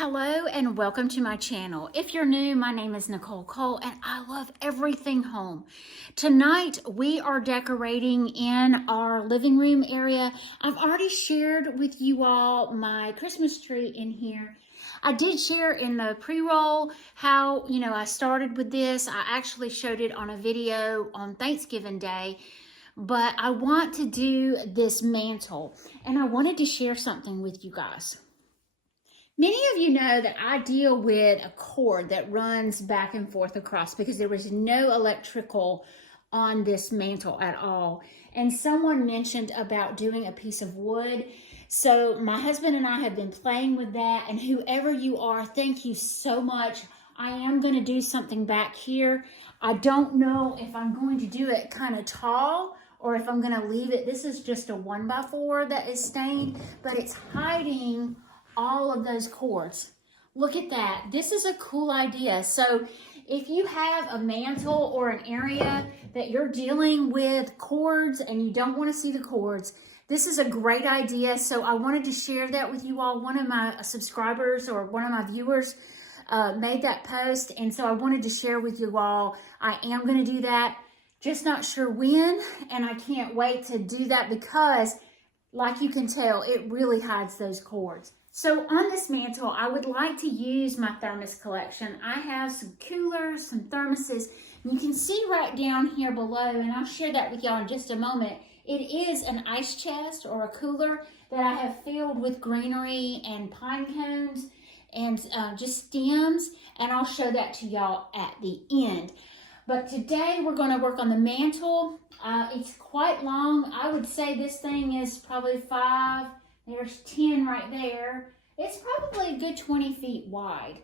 Hello and welcome to my channel. If you're new, my name is Nicole Cole and I love everything home. Tonight we are decorating in our living room area. I've already shared with you all my Christmas tree in here. I did share in the pre-roll how, I started with this. I actually showed it on a video on Thanksgiving Day, but I want to do this mantle and I wanted to share something with you guys. Many of you know that I deal with a cord that runs back and forth across because there was no electrical on this mantle at all. And someone mentioned about doing a piece of wood. So my husband and I have been playing with that. And whoever you are, thank you so much. I am going to do something back here. I don't know if I'm going to do it kind of tall or if I'm going to leave it. This is just a 1x4 that is stained, but it's hiding all of those cords. Look at that. This is a cool idea. So if you have a mantle or an area that you're dealing with cords and you don't want to see the cords, this is a great idea. So I wanted to share that with you all. One of my subscribers or one of my viewers made that post, and so I wanted to share with you all. I am going to do that, just not sure when, and I can't wait to do that because, like you can tell, it really hides those cords. So on this mantle, I would like to use my thermos collection. I have some coolers, some thermoses. You can see right down here below, and I'll share that with y'all in just a moment. It is an ice chest or a cooler that I have filled with greenery and pine cones and just stems, and I'll show that to y'all at the end. But today we're going to work on the mantle. It's quite long. I would say this thing is probably 5. There's 10 right there. It's probably a good 20 feet wide.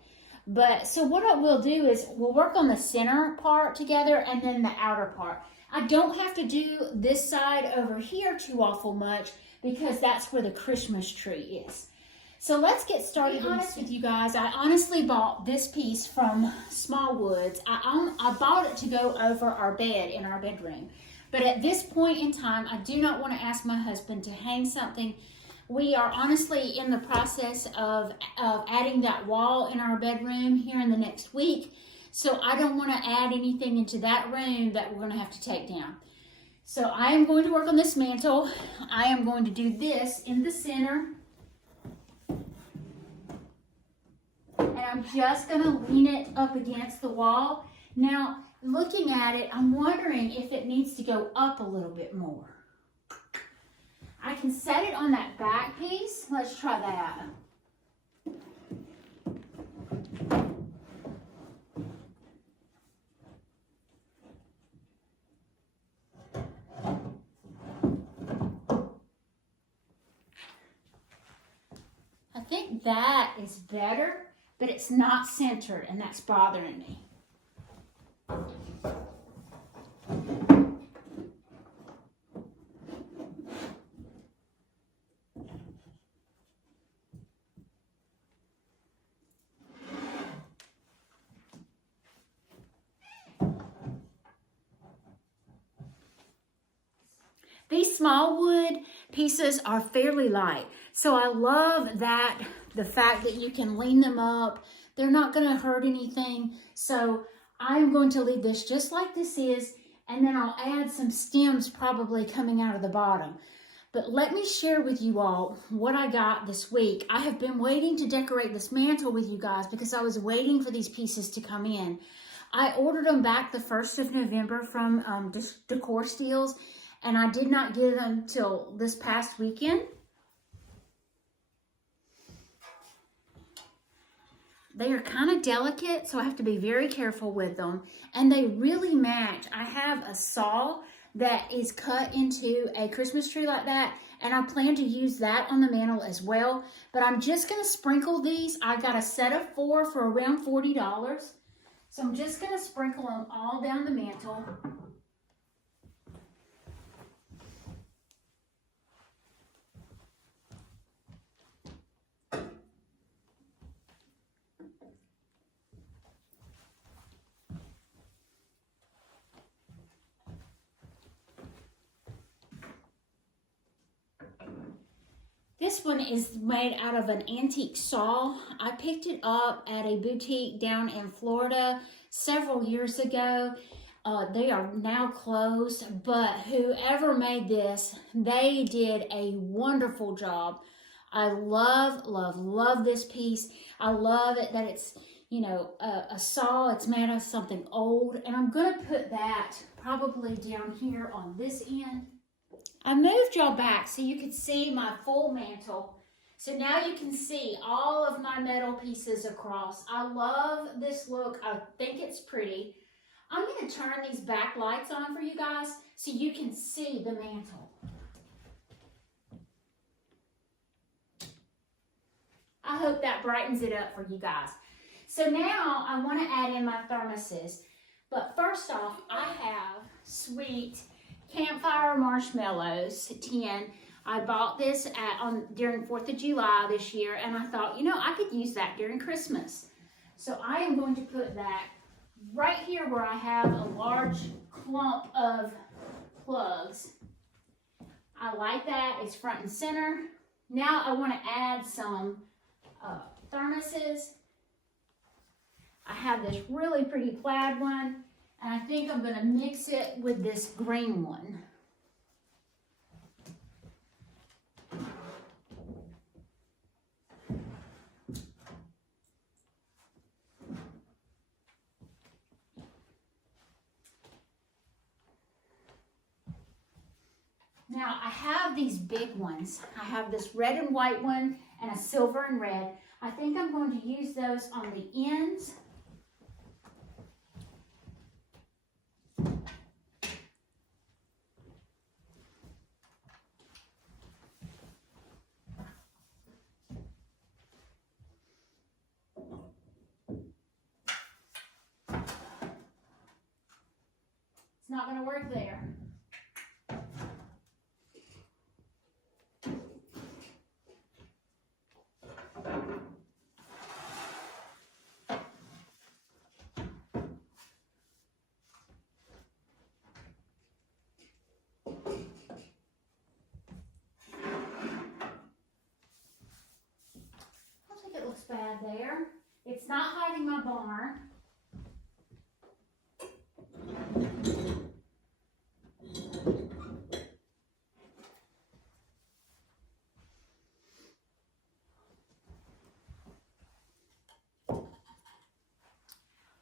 But so what I will do is we'll work on the center part together and then the outer part. I don't have to do this side over here too awful much because that's where the Christmas tree is. So let's get started. To be honest with you guys, I honestly bought this piece from Small Woods. I bought it to go over our bed in our bedroom. But at this point in time, I do not want to ask my husband to hang something. We are honestly in the process of adding that wall in our bedroom here in the next week. So I don't want to add anything into that room that we're going to have to take down. So I am going to work on this mantle. I am going to do this in the center. And I'm just going to lean it up against the wall. Now, looking at it, I'm wondering if it needs to go up a little bit more. I can set it on that back piece. Let's try that. I think that is better, but it's not centered, and that's bothering me. These small wood pieces are fairly light, so I love that, the fact that you can lean them up. They're not going to hurt anything, so I'm going to leave this just like this is, and then I'll add some stems probably coming out of the bottom. But let me share with you all what I got this week. I have been waiting to decorate this mantle with you guys because I was waiting for these pieces to come in. I ordered them back the 1st of November from Decor Steals, and I did not get them till this past weekend. They are kind of delicate, so I have to be very careful with them. And they really match. I have a saw that is cut into a Christmas tree like that, and I plan to use that on the mantle as well. But I'm just going to sprinkle these. I got a set of 4 for around $40. So I'm just going to sprinkle them all down the mantle. This one is made out of an antique saw. I picked it up at a boutique down in Florida several years ago. They are now closed, but whoever made this, they did a wonderful job. I love, love, love this piece. I love it that it's, you know, a saw. It's made of something old, and I'm going to put that probably down here on this end. I moved y'all back so you could see my full mantle. So now you can see all of my metal pieces across. I love this look. I think it's pretty. I'm going to turn these back lights on for you guys so you can see the mantle. I hope that brightens it up for you guys. So now I want to add in my thermoses. But first off, I have sweet campfire marshmallows tin. I bought this during 4th of July this year, and I thought, you know, I could use that during Christmas. So I am going to put that right here where I have a large clump of plugs. I like that. It's front and center. Now I want to add some thermoses. I have this really pretty plaid one, and I think I'm going to mix it with this green one. Now I have these big ones. I have this red and white one and a silver and red. I think I'm going to use those on the ends. It's not going to work there. Bad there. It's not hiding my barn.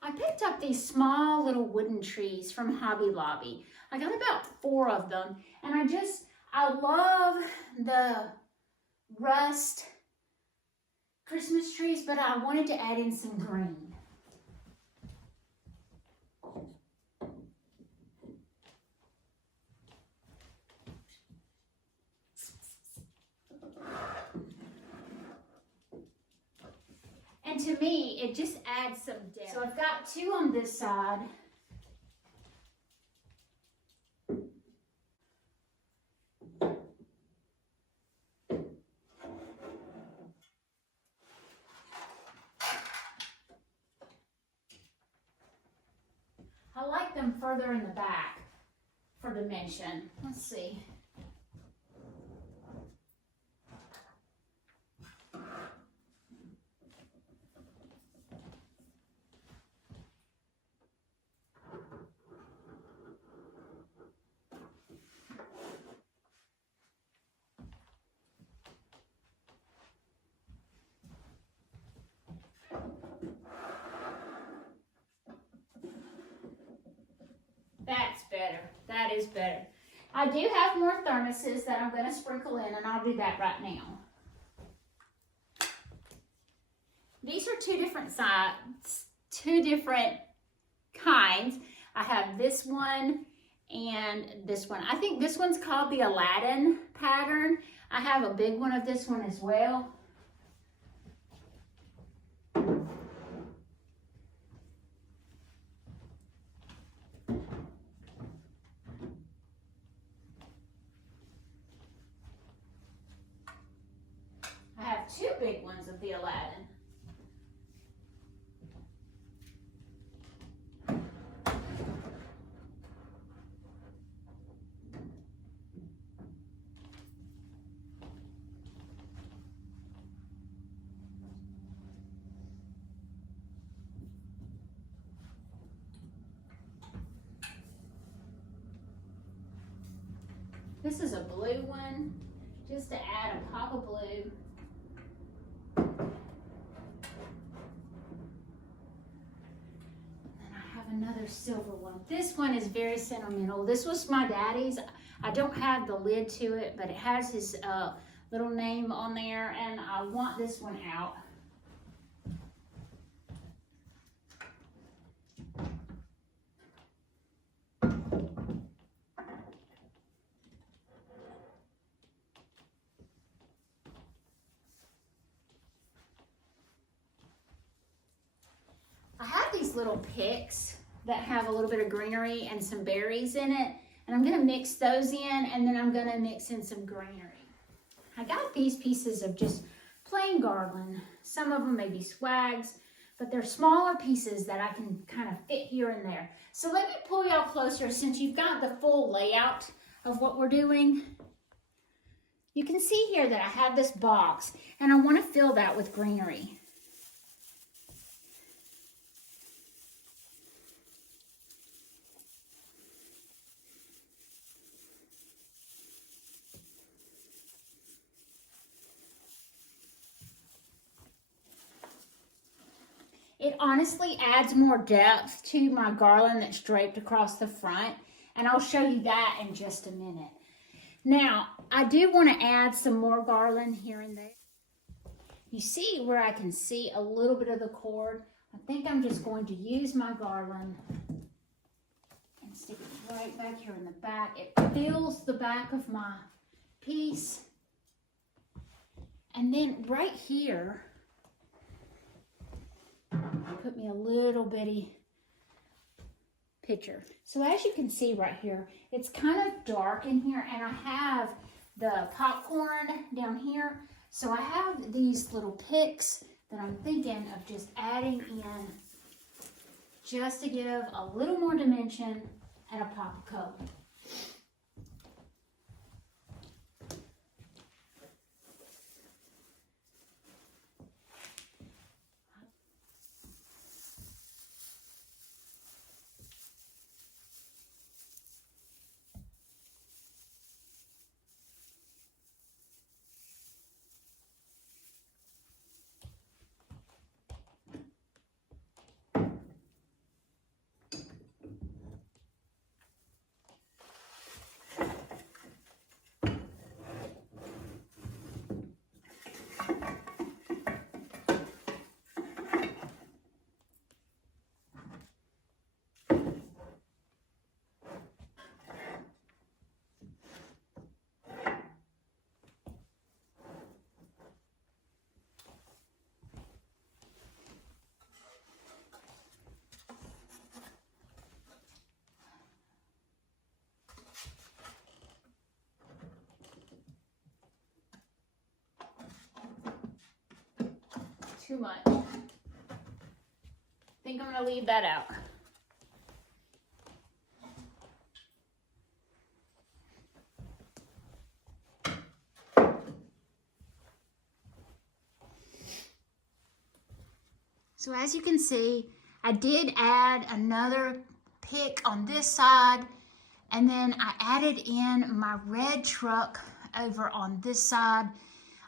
I picked up these small little wooden trees from Hobby Lobby. I got about 4 of them, and I love the rust Christmas trees, but I wanted to add in some green. And to me, it just adds some depth. So I've got 2 on this side. I like them further in the back for dimension. Let's see. That's better. That is better. I do have more thermoses that I'm going to sprinkle in, and I'll do that right now. These are 2 different sides, 2 different kinds. I have this one and this one. I think this one's called the Aladdin pattern. I have a big one of this one as well. I have 2 big ones of the Aladdin. This is a blue one, just to add a pop of blue. And I have another silver one. This one is very sentimental. This was my daddy's. I don't have the lid to it, but it has his little name on there, and I want this one out. I have these little picks that have a little bit of greenery and some berries in it, and I'm gonna mix those in, and then I'm gonna mix in some greenery. I got these pieces of just plain garland. Some of them may be swags, but they're smaller pieces that I can kind of fit here and there. So let me pull y'all closer since you've got the full layout of what we're doing. You can see here that I have this box, and I wanna fill that with greenery. It honestly adds more depth to my garland that's draped across the front, and I'll show you that in just a minute. Now, I do want to add some more garland here and there. You see where I can see a little bit of the cord? I think I'm just going to use my garland and stick it right back here in the back. It fills the back of my piece. And then right here, put me a little bitty picture. So as you can see right here, it's kind of dark in here, and I have the popcorn down here. So I have these little picks that I'm thinking of just adding in just to give a little more dimension and a pop of color. Too much. I think I'm gonna leave that out. So as you can see, I did add another pick on this side, and then I added in my red truck over on this side.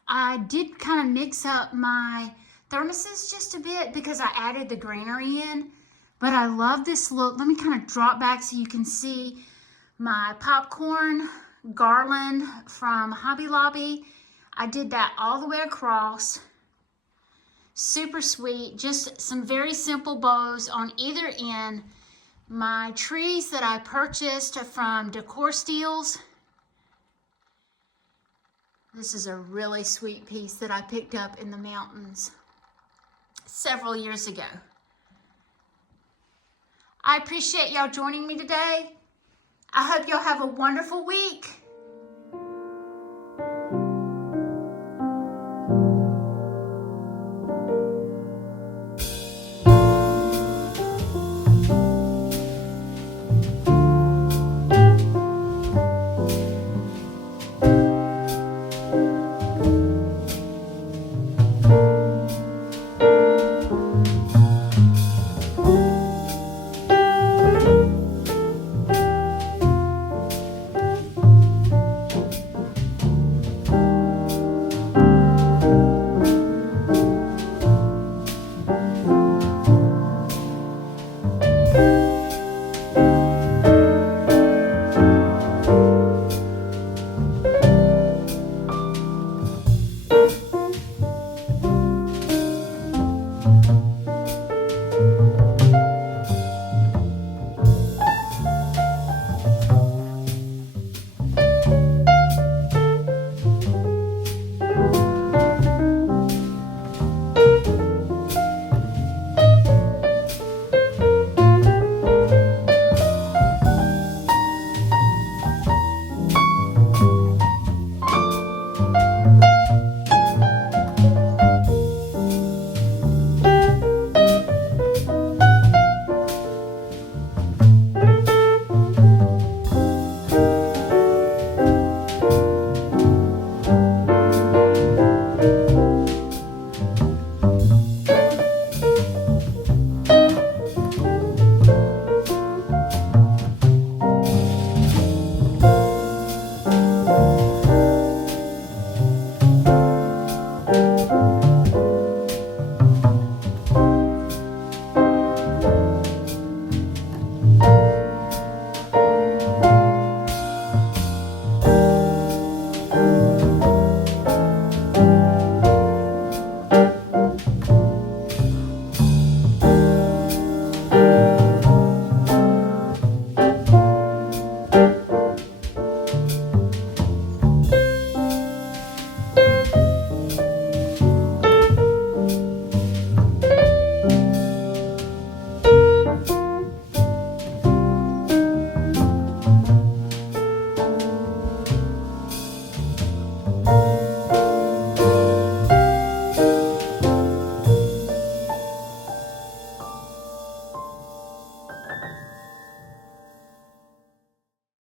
I did kind of mix up my thermoses just a bit because I added the greenery in, but I love this look. Let me kind of drop back so you can see my popcorn garland from Hobby Lobby. I did that all the way across. Super sweet, just some very simple bows on either end. My trees that I purchased from Decor Steels. This is a really sweet piece that I picked up in the mountains several years ago. I appreciate y'all joining me today. I hope y'all have a wonderful week.